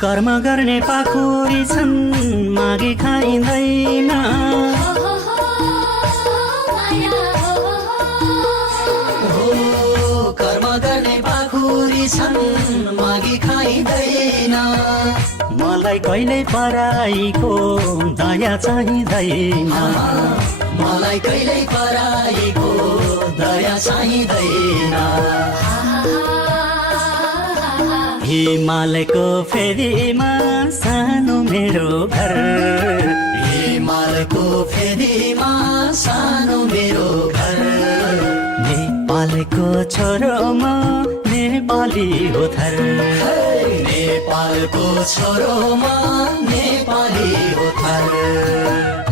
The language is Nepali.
कर्म गर्ने पाखुरी छन् मागी खाइँदैन। कर्म गर्ने पाखुरी छन् मागी खाइँदैन। मलाई कहिल्यै पराईको दया चाहिँदैन। मलाई कहिल्यै पराईको दया चाहिँदैन। हिमालयको फेदीमा सानो मेरो घर। हिमालयको फेदीमा सानो मेरो घर। नेपालको छोरो म नेपाली हो थर। नेपालको छोरो म नेपाली हो थर।